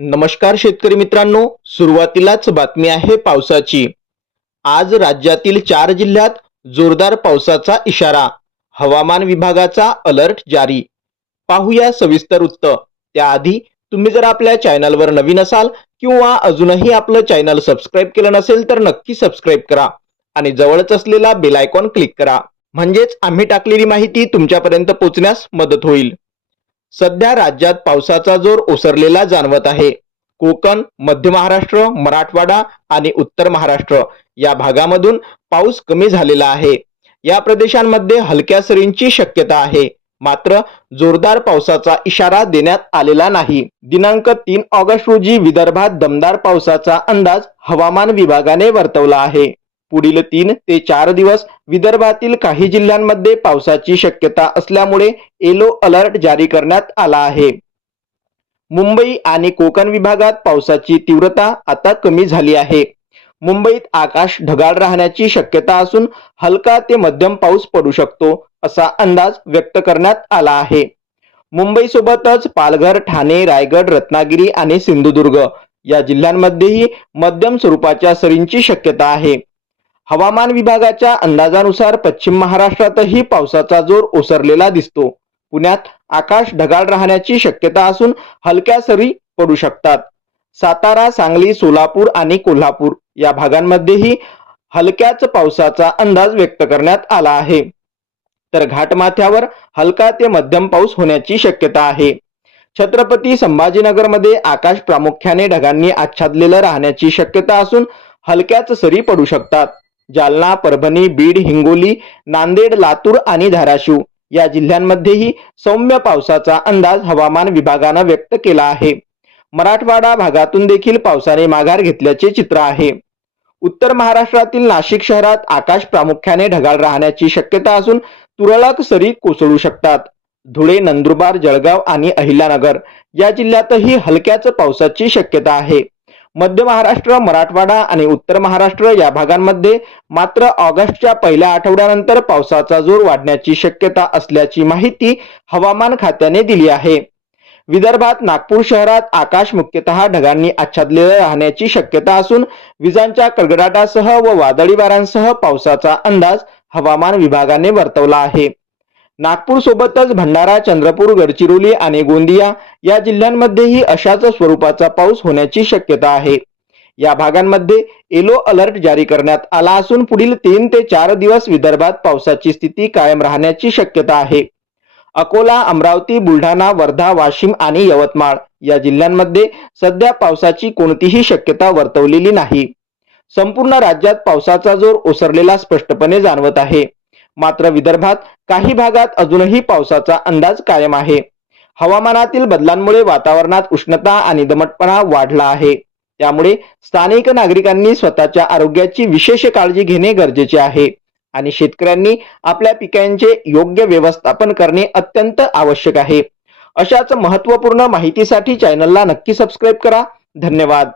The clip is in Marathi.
नमस्कार शेतकरी मित्रांनो सुरुवातीलाच बातमी आहे पावसाची. आज राज्यातील चार जिल्ह्यात जोरदार पावसाचा इशारा हवामान विभागाचा अलर्ट जारी. पाहूया सविस्तर वृत्त. त्याआधी तुम्ही जर आपल्या चॅनलवर नवीन असाल किंवा अजूनही आपलं चॅनल सबस्क्राईब केलं नसेल तर नक्की सबस्क्राईब करा आणि जवळच असलेला बेल आयकॉन क्लिक करा. म्हणजेच आम्ही टाकलेली माहिती तुमच्यापर्यंत पोहोचण्यास मदत होईल. सध्या राज्यात पावसाचा जोर ओसरलेला जाणवत आहे. कोकण मध्य महाराष्ट्र मराठवाडा आणि उत्तर महाराष्ट्र या भागामधून पाऊस कमी झालेला आहे. या प्रदेशांमध्ये हलक्या सरींची शक्यता आहे. मात्र जोरदार पावसाचा इशारा देण्यात आलेला नाही. दिनांक तीन ऑगस्ट रोजी विदर्भात दमदार पावसाचा अंदाज हवामान विभागाने वर्तवला आहे. पुढील तीन ते चार दिवस विदर्भातील काही जिल्ह्यांमध्ये पावसाची शक्यता असल्यामुळे येलो अलर्ट जारी करण्यात आला आहे. मुंबई आणि कोकण विभागात पावसाची तीव्रता आता कमी झाली आहे. मुंबईत आकाश ढगाळ राहण्याची शक्यता असून हलका ते मध्यम पाऊस पडू शकतो असा अंदाज व्यक्त करण्यात आला आहे. मुंबईसोबतच पालघर ठाणे रायगड रत्नागिरी आणि सिंधुदुर्ग या जिल्ह्यांमध्येही मध्यम स्वरूपाच्या सरींची शक्यता आहे. हवामान विभागाच्या अंदाजानुसार पश्चिम महाराष्ट्रातही पावसाचा जोर ओसरलेला दिसतो. पुण्यात आकाश ढगाळ राहण्याची शक्यता असून हलक्या सरी पडू शकतात. सातारा सांगली सोलापूर आणि कोल्हापूर या भागांमध्येही हलक्याच पावसाचा अंदाज व्यक्त करण्यात आला आहे. तर घाटमाथ्यावर हलका ते मध्यम पाऊस होण्याची शक्यता आहे. छत्रपती संभाजीनगरमध्ये आकाश प्रामुख्याने ढगांनी आच्छादलेलं राहण्याची शक्यता असून हलक्याच सरी पडू शकतात. जालना परभणी बीड हिंगोली नांदेड लातूर आणि धाराशिव या जिल्ह्यांमध्येही सौम्य पावसाचा अंदाज हवामान विभागानं व्यक्त केला आहे. मराठवाडा भागातून देखील पावसाने माघार घेतल्याचे चित्र आहे. उत्तर महाराष्ट्रातील नाशिक शहरात आकाश प्रामुख्याने ढगाळ राहण्याची शक्यता असून तुरळक सरी कोसळू शकतात. धुळे नंदुरबार जळगाव आणि अहिल्यानगर या जिल्ह्यातही हलक्याच पावसाची शक्यता आहे. मध्य महाराष्ट्र मराठवाडा आणि उत्तर महाराष्ट्र या भागांमध्ये मात्र ऑगस्टच्या पहिल्या आठवड्यानंतर पावसाचा जोर वाढण्याची शक्यता असल्याची माहिती हवामान खात्याने दिली आहे. विदर्भात नागपूर शहरात आकाश मुख्यतः ढगांनी आच्छादलेलं राहण्याची शक्यता असून विजांच्या कडकडाटासह व वादळी वाऱ्यांसह पावसाचा अंदाज हवामान विभागाने वर्तवला आहे. नागपूर सोबतच भंडारा चंद्रपूर गडचिरोली आणि गोंदिया या जिल्ह्यांमध्येही अशाच स्वरूपाचा पाऊस होण्याची शक्यता आहे. या भागांमध्ये येलो अलर्ट जारी करण्यात आला असून पुढील तीन ते चार दिवस विदर्भात पावसाची स्थिती कायम राहण्याची शक्यता आहे. अकोला अमरावती बुलढाणा वर्धा वाशिम आणि यवतमाळ या जिल्ह्यांमध्ये सध्या पावसाची कोणतीही शक्यता वर्तवलेली नाही. संपूर्ण राज्यात पावसाचा जोर ओसरलेला स्पष्टपणे जाणवत आहे. मात्र विदर्भात काही भागात अजूनही पावसाचा अंदाज कायम आहे. हवामानातील बदलांमुळे वातावरणात उष्णता आणि दमटपणा वाढला आहे. त्यामुळे स्थानिक नागरिकांनी स्वतःच्या आरोग्याची विशेष काळजी घेणे गरजेचे आहे आणि शेतकऱ्यांनी आपल्या पिकांचे योग्य व्यवस्थापन करणे अत्यंत आवश्यक आहे. अशाच महत्त्वपूर्ण माहितीसाठी चॅनलला नक्की सबस्क्राईब करा. धन्यवाद.